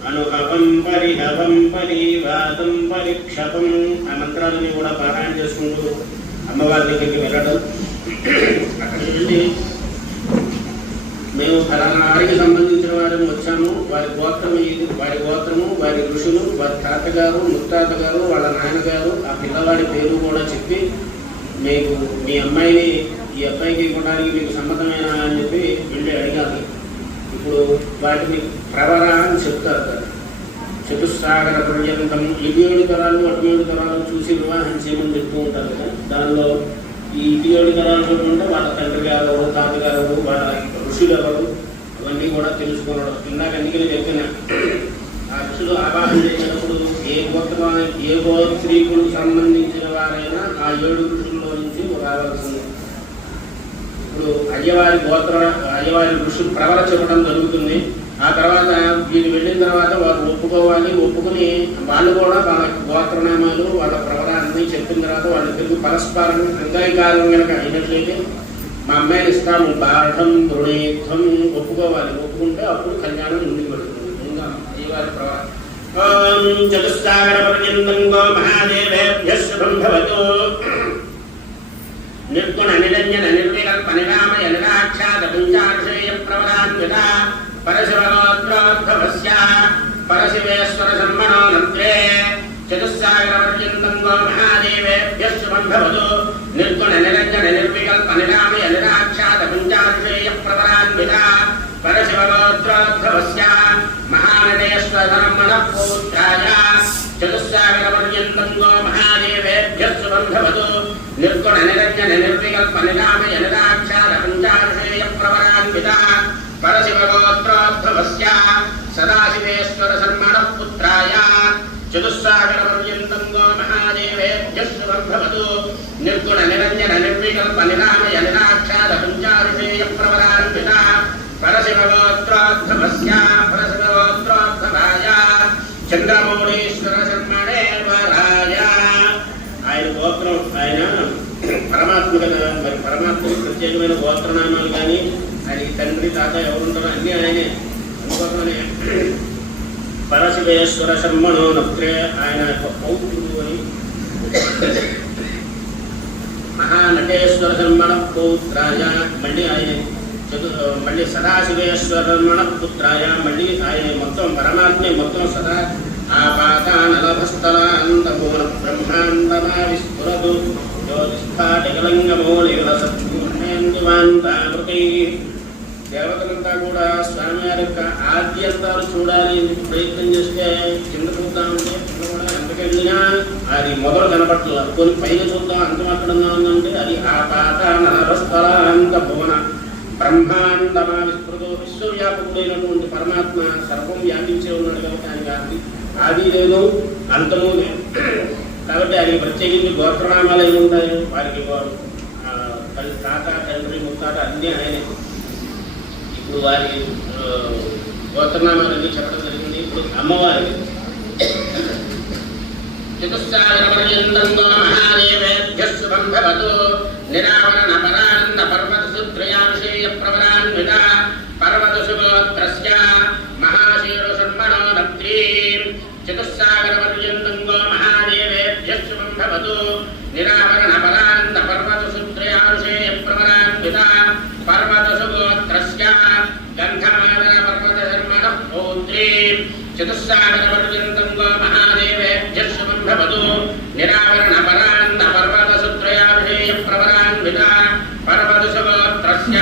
చెప్పి అనుహవం పరిహవం పరివాదం పరిక్షపం ఆ మంత్రాలని కూడా పారాయణ చేసుకుంటూ అమ్మవారి దగ్గరికి వెళ్ళడం. అక్కడి నుండి మేము ఫలానాడికి సంబంధించిన వారిని వచ్చాము. వారి గోత్రం ఇది వారి గోత్రము వారి ఋషులు వారి తాతగారు ముత్తాతగారు వాళ్ళ నాన్నగారు ఆ పిల్లవాడి పేరు కూడా చెప్పి మీకు మీ అమ్మాయిని ఈ అబ్బాయికి ఇవ్వడానికి మీకు సమ్మతమేనా అని చెప్పి వెళ్ళి అడిగాను ఇప్పుడు వాటిని ప్రవర అని చెప్తారు కదా చతుస్సాగర పర్యంతం ఇటు ఏడు తరాలు అటు ఏడు తరాలు చూసి వివాహం చేయమని చెప్తూ ఉంటారు కదా. దానిలో ఈ ఇటు ఏడు తరాలు ఉంటే వాళ్ళ తండ్రి గారు ఎవరు తాతగారు వాళ్ళ ఋషులు ఎవరు? అవన్నీ కూడా తెలుసుకోవడం ఇందాక ఎందుకని చెప్పిన ఆ ఋషులు ఆవాహన చేసినప్పుడు ఏ గోత్ర ఏ గోత్రీకులకు సంబంధించిన వారైనా ఆ ఏడు ఋషుల్లో నుంచి రావాల్సింది. ఇప్పుడు అయ్యవారి గోత్ర అయ్యవారి ఋషులు ప్రవర చెప్పడం జరుగుతుంది. ఆ తర్వాత వీళ్ళు వెళ్ళిన తర్వాత వారు ఒప్పుకోవాలి. ఒప్పుకుని వాళ్ళు కూడా వాళ్ళ గోత్రనామాలు వాళ్ళ ప్రవర చెప్పిన తర్వాత వాళ్ళు తిరిగి పరస్పరం అంగీకారం కనుక అయినట్లయితే మా అమ్మాయిని ఇస్తాము. బాఢం దృఢీత్వం ఒప్పుకోవాలి. ఒప్పుకుంటే అప్పుడు కళ్యాణం ముందుకు పెడుతుంది ఇంకా అయ్యవారి ప్రవర. ఓం చతుస్సాగర పర్యంతం గో మహాదేవేభ్య శుభం భవతు. నిర్గుణ నిరంజన నిర్వికల్ప నిరామ యనరాక్షాద పరశివేశ్వర సమ్మనో నంత్రే చతుస్సాగర పర్యంతం గో మహాదేవేభ్య శుభం భవతు. నిర్గుణ నిరంజన నిర్వికల్ప పంచాక్షేయ ప్రవరాన్విత పరశివగోత్రోద్భవస్య పౌత్రాయ గో మహాదేవేభ్య శుభం భవతు. నిర్గుణ నిరజ్ఞ నిర్వికల్ప నిరామ నిరాక్షార పంచాక్షేయ ప్రవరాన్విత పరశివగోత్రోద్భవస్య సదాశివేశ్వర శర్మణ పుత్రాయ చతుస్సాగర పర్యంతం గో మహాదేవేభ్య శుభం భవతు నిర్గుణ నిరంజన నిర్వికల్ప నిరామ యనరాక్షార పంచాక్షేయ ప్రవరాన్విత పరశివగోత్రోద్భవస్య పరశివగోత్రోద్భవాయ చంద్రమౌళీశ్వర శర్మణే వరాయ ఆయన గోత్రం ఆయన పరమాత్మ కదా మరి పరమాత్మ ప్రత్యేకమైన గోత్రనామాలు కానీ ఆయన తండ్రి తాత ఎవరుంటారో అన్నీ ఆయనే. అందుకోసమనే పరశివేశ్వర శర్మణో నప్రే ఆయన యొక్క పౌత్రుడు అని. మహానటేశ్వర శర్మణ పౌత్రాయ మళ్ళీ ఆయన చతు మళ్ళీ సదాశివేశ్వర శర్మణ పుత్రాయ మళ్ళీ ఆయన మొత్తం పరమాత్మే మొత్తం సదా ఆపాతానలభస్థలాంతమూల బ్రహ్మాండమా విస్ఫురతు జ్యోతిస్ఫాటికలంగమౌళిరసత్పూర్ణేందువాంతామృతై దేవతలంతా కూడా స్వామివారి యొక్క ఆద్యంతాలు చూడాలి ఎందుకు ప్రయత్నం చేస్తే కింద చూద్దామంటే కింద కూడా ఎంతకు వెళ్ళినా అది మొదలు కనపట్ల కొన్ని పైన చూద్దాం అంతం అక్కడ ఉందంటే అది ఆ పాత నరస్థలాంత భువన బ్రహ్మాండమా విస్మృతో విశ్వవ్యాపకుడైనటువంటి పరమాత్మ సర్వం వ్యాపించే ఉన్నాడు కాబట్టి ఆయన ఆది ఆది లేదు అంతము లేదు. కాబట్టి ఆయన ప్రత్యేకించి గోత్రనామాలు ఏమి ఉంటాయి వారికి వారు తల్లి తాత తండ్రి ముత్తాత అన్నీ ఆయనే. ఇప్పుడు వారి ఆ, గోత్రనామాలన్నీ చెప్పడం జరిగింది. ఇప్పుడు అమ్మవారి. నిరావరణ ప్రవరాన్విత భవతు. నిరావరణ పరానంద పర్వత సుత్రయావిషేయ ప్రవరాన్విత పర్వత సుగోత్రస్య గంధమాదన పర్వత శర్మణ పౌత్రీ చతుస్సాగరపర్యంతం గో మహాదేవేభ్య శుభం భవతు నిరావరణ పరానంద పర్వత సుత్రయాభిషేయ ప్రవరాన్విత పర్వత సుగోత్రస్య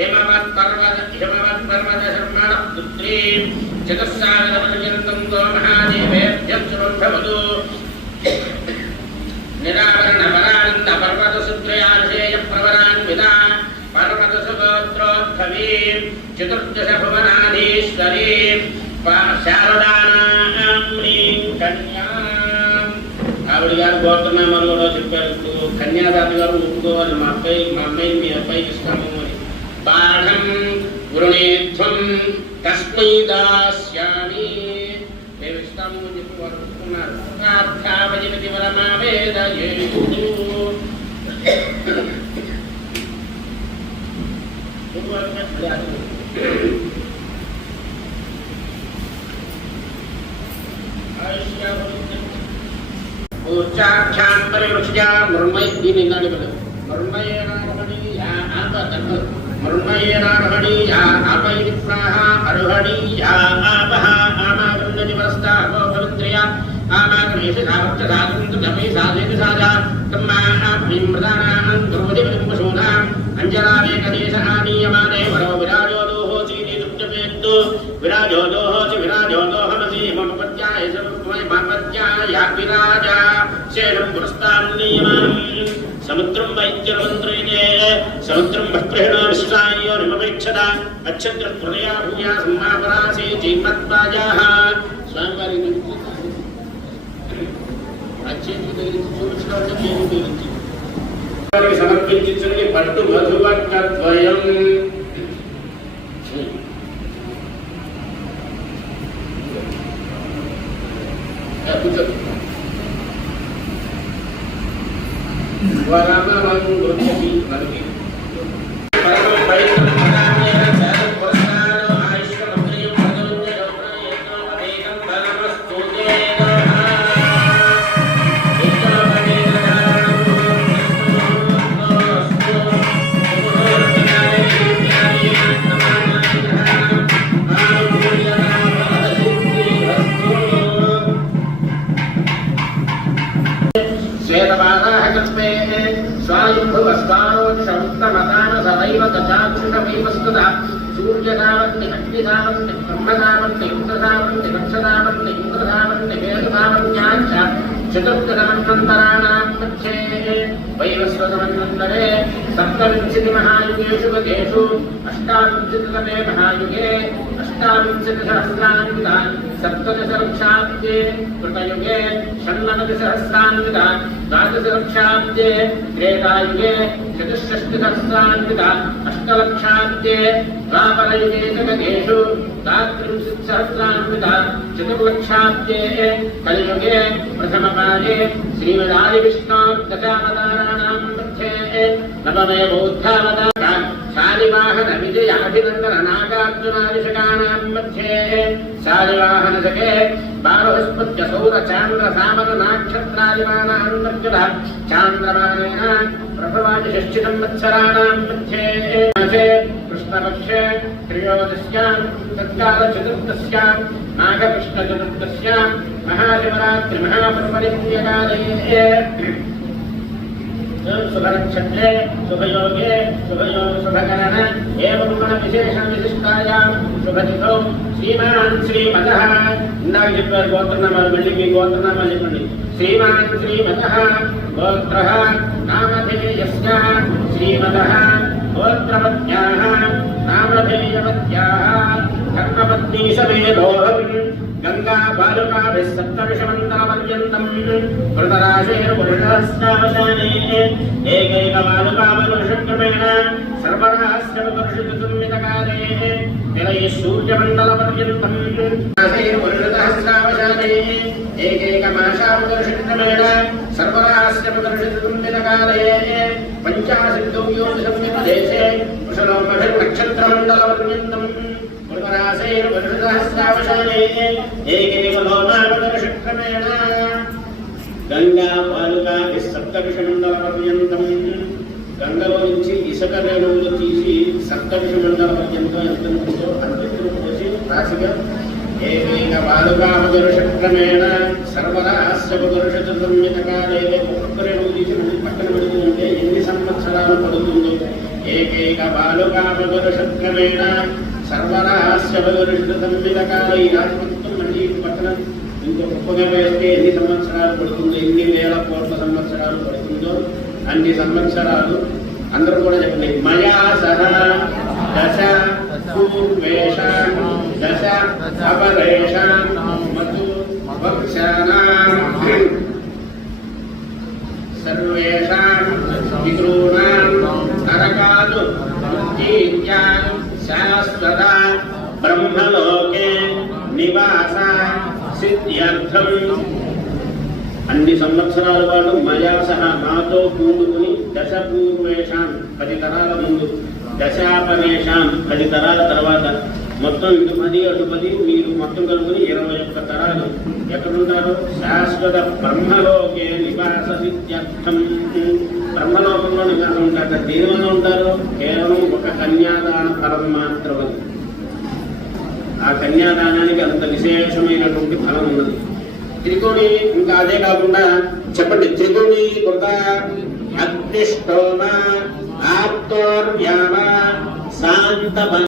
హిమవత్ పర్వత హిమవత్ పర్వత శర్మణ పుత్రీ చతుస్సాగరపర్యంతం గో మహాదేవేభ్య నిరావరణ పరానంద పర్వత సుత్రయాభిషేయ ప్రవరాన్విత పర్వత సుగోత్రోద్భవీ చతుర్దశ భువనాధీశ్వరీ శారదానామ్నీ కన్యా ఆవిడ గారు గోత్రనామాలు కూడా చెప్పారు ఇప్పుడు కన్యాదాత గారు ఒప్పుకోవాలి మా అబ్బాయి మా అమ్మాయిని మీ అబ్బాయికి ఇస్తాము అని. పాఠం వృణేధ్వం తస్మై దాస్యామి ఏ విష్ణాము చెప్పి వారు ఒప్పుకున్నారు కాభ్యావజనతి వరమా వేద ఊర్చాఖ్యాం పరివృక్షజా మృణ్మై దీని నాడు మృణ్మయ ఆత్మ తగ్గదు మరుణయేనార్హణీయ ఆపైతి ప్రాహ అర్హణీయ ఆపహ ఆమాగంగతి వరస్తాపో పవిత్రయ ఆమాగమేష సావచ్చ సాధుంతు తమే సాధేతి సాధా తమ్మా ఆపమిం మృదానాం ధ్రువది పశూనాం ఆనీయమానే వరో విరాజో దోహోచి నిరుప్యమేత్తు విరాజో దోహోచి విరాజో దోహమసి మమ పత్యాయ మమ పత్యాయ విరాజ శేషం పురస్తాన్నీయమానం సముద్రం వైద్యమంత్రైనే సముద్రం బహ్ప్రహణ విశ్వాయోరిమపేక్షత అక్షత్ర హృదయా భూయా సమ్మాపరాసే జీమత్వాజాః స్వామివారి గురించి పట్టు చేతులు వరమవం గృహ్యసి సూర్యధావంతి అగ్నిధావంతి బ్రహ్మధావంతి ఇంద్రధావంతి వత్సధావంతి ఇంద్రధావంతి వేదధావన్యాచ చతుర్థమన్వంతరాణాం మధ్యే వైవస్వతమన్వంతరే సప్తవింశతి మహాయుగేషు గేషు అష్టావింశతితమే మహాయుగే अष्टाविंशतिसहस्रान्वितान् सप्तदशलक्षाब्दे कृतयुगे षण्णवतिसहस्रान्वितान् द्वादशलक्षाब्दे त्रेतायुगे चतुष्षष्टिसहस्रान्वितान् अष्टलक्षाब्दे द्वापरयुगे च गतेषु द्वात्रिंशत्सहस्रान्वितान् चतुर्लक्षाब्दे कलियुगे प्रथमकाले श्रीमदादिविष्णोर्दशावताराणां शालिवाहन विजयाभिनन्दन नागार्जुनादिशकानां मध्ये शालिवाहनशके बारहस्पत्य सौरचान्द्र सामर नाक्षत्रादिमानान्तर्गतः चान्द्रमानेन प्रभवादिषष्टितं वत्सराणां मध्ये कृष्णपक्षे त्रयोदश्यां तत्कालचतुर्थस्यां नागकृष्णचतुर्थस्यां महाशिवरात्रिमहापर्वदिव्यकालये महापर्वदिव्यकाले शुभनक्षत्रे शुभयोगे शुभयोग शुभकरण एवं गुणविशेषं विशिष्टायां शुभतिथौ శ్రీమాన్ శ్రీమద ఇందాక చెప్పారు గోత్రనామాలు మళ్ళీ మీ గోత్రనామాలు చెప్పండి శ్రీమాన్ శ్రీమద గోత్ర నామధేయస్య శ్రీమద గోత్రవత్యా నామధేయవత్యా ధర్మపత్ని సమేధోహం గంగా బాలుకాభిः సప్తవిషమంతరపర్యంతం కృతరాశేర్పురుషస్నావశానే ఏకైకమాలుకామనుషక్రమేణ సర్వరాశ్రమపరుషుతుమితకాలే నిలయ సూర్యమండలపర్యంతం పురుషసహస్రావశానే ఏకైకమాశాపరుషక్రమేణ సర్వరాశ్రమపరుషుతుమితకాలే పంచాశద్యోగసంయుతదేశే కుశలోపభిర్నక్షత్రమండలపర్యంతం పురుషరాశైర్పురుషసహస్రావశానే ఏకైకలోనామదర్శక్రమేణ గంగా పాలుగా సప్తవిషమండల పర్యంతం గంగలో నుంచి ఇసుక రేణువులు తీసి సప్తవిషమండల పర్యంతం ఎంత ఉంటుందో అంత్యత్తులు పోసి రాశిగా ఏకైక బాలుకామదర్శక్రమేణ సర్వరాశ్యపదర్శత సంహితకాలే ఒక్కొక్క రేణువు తీసి మళ్ళీ పక్కన పెడుతుంటే ఎన్ని సంవత్సరాలు పడుతుందో ఏకైక బాలుకామదర్శక్రమేణ సర్వరాశ్యపదర్శత సంహితకాల గొప్పగా వేస్తే ఎన్ని సంవత్సరాలు పడుతుందో ఎన్ని వేల కోట్ల సంవత్సరాలు పడుతుందో అన్ని సంవత్సరాలు అందరూ కూడా చెప్పండి మయా సహ దశ పూర్వేష దశ అపరేష మధు వక్షాణాం సర్వేషాం పితॄణాం నరకాలు ఉత్తీర్య శాశ్వత బ్రహ్మలోకే నివాస సిద్ధ్యర్థం అన్ని సంవత్సరాల పాటు మయా సహా నాతో కూడుకుని దశ పూర్వేషాం పది తరాల ముందు దశాపవేషాం పది తరాల తర్వాత మొత్తం ఇటు పది అటు పది మీరు మొత్తం కలుగుని ఇరవై ఒక్క తరాలు. ఎక్కడుంటారు? శాశ్వత బ్రహ్మలోకే నివాస సిద్ధ్యర్థం. బ్రహ్మలోకంలో నివాసం ఉంటారు. దేనివల్ల ఉంటారు? కేవలం ఒక కన్య ఫలం మాత్రమే ఆ కన్యాదానానికి అంత విశేషమైనటువంటి ఫలం ఉన్నది. త్రికోణి ఇంకా అదే కాకుండా చెప్పండి త్రికోణి కొంత అగ్నిష్టోమ ఆప్తోర్యామ శాంత తస్మై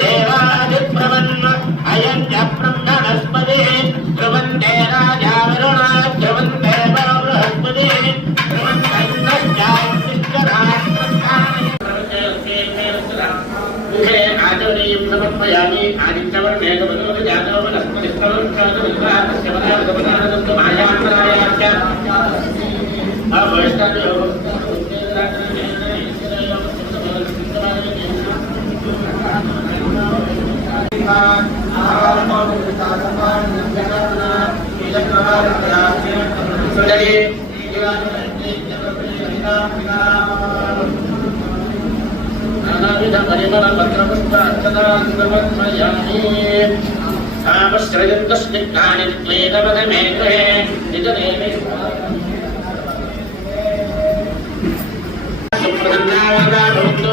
దేవాదిప్రవన్ అయం చ బ్రహ్మణస్పదే ధ్రువంతే రాజా వరుణ ధ్రువంతే బృహస్పతి ముఖే ఆచరణీయం సమర్పయామి ఆదిత్యవర్ మేఘవదోగ జాతవ త్వేదవద మే గృహే నిజదేవి సుప్రసన్నావదాభూతో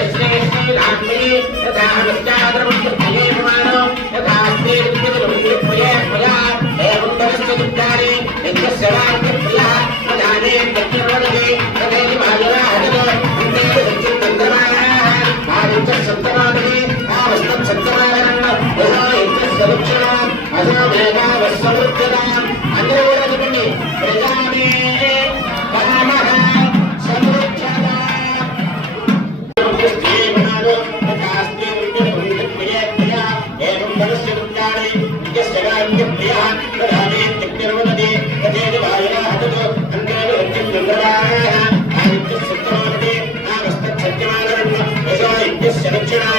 నుంచి లేవద్దు లేవకుండా అందరూ Virginia.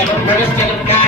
Let us get it him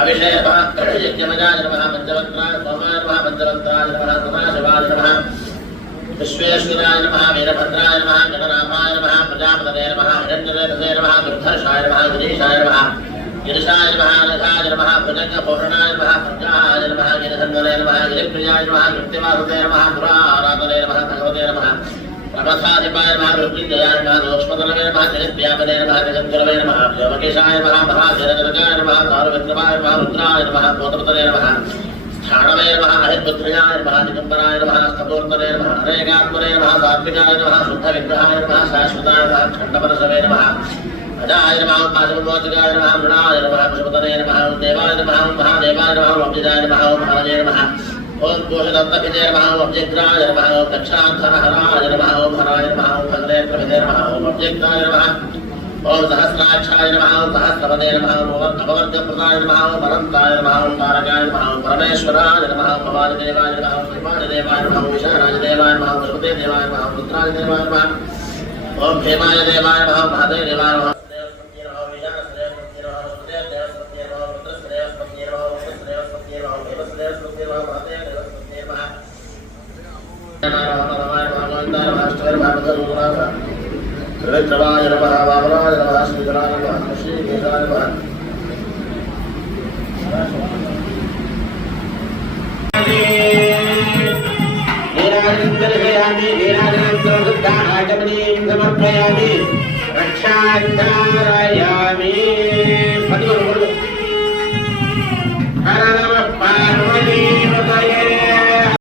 అభిషేక యజ్ఞమజాయ నమ పంచవంతరాయ సోమాయ నమ పంచవంతరాయ నమ సమాశివాయ నమ విశ్వేశ్వరాయ నమ వీరభద్రాయ నమ గణరామాయ నమ ప్రజాపతనే నమ హిరణ్యరేతసే నమ దుర్ధర్షాయ నమ విదేశాయ నమ గిరిశాయ నమ లఘాయ నమ ప్రజంగ పౌరణాయ నమ ప్రజాయ నమ గిరిధన్వరే నమ గిరిప్రియాయ నమ కృత్యవాసుదే నమ పురారాధనే నమ భగవతే నమ प्रमथाधिपाय नमः रुक्मिञ्जयाय नमः रोष्मतलवे नमः जगद्व्यापदे नमः जगद्गुरवे नमः व्योमकेशाय नमः महाजनजनकाय नमः दारुविक्रमाय नमः रुद्राय नमः पोतपतले नमः स्थाणवे नमः अहिर्पुत्र्याय नमः दिगम्बराय नमः स्तपूर्तने नमः हरेकात्मने नमः सात्विकाय नमः शुद्धविग्रहाय नमः शाश्वताय नमः खण्डपरसवे नमः अजाय नमः पाशविमोचकाय नमः मृणाय नमः पशुपतने नमः देवाय नमः महादेवाय नमः अब्जजाय नमः महाराजे नमः ఓం భూషదత్తపిజయ నమ ఓం అవ్యగ్రాయ నమ ఓం దక్షాధరహరాయ నమ ఓం హరాయ నమ ఓం ఫలనేత్రమిదే నమ ఓం అవ్యగ్రాయ నమ ఓం సహస్రాక్షాయ నమ ఓం సహస్రపదే నమ ఓం నవవర్గప్రదాయ నమ ఓం వరంతాయ నమ ఓం తారకాయ నమ ఓం పరమేశ్వరాయ నమ ఓం భవానిదేవాయ నమ ఓం శ్రీమానదేవాయ నమ ఓం విశారాజదేవాయ నమ ఓం దేవాయ నమ ఓం నమ ఓం భీమాయ దేవాయ నమ ఓం దేవాయ నమ सर्वगुणाः रवित्रवाय नमः वामनाय नमः श्रीधराय नमः श्रीकेशाय नमः वीराजन्तर्गयामि वीराजन्तर्गुद्धागमनीं समर्पयामि रक्षान्धारायामि पतिगुरुगुरु हर नम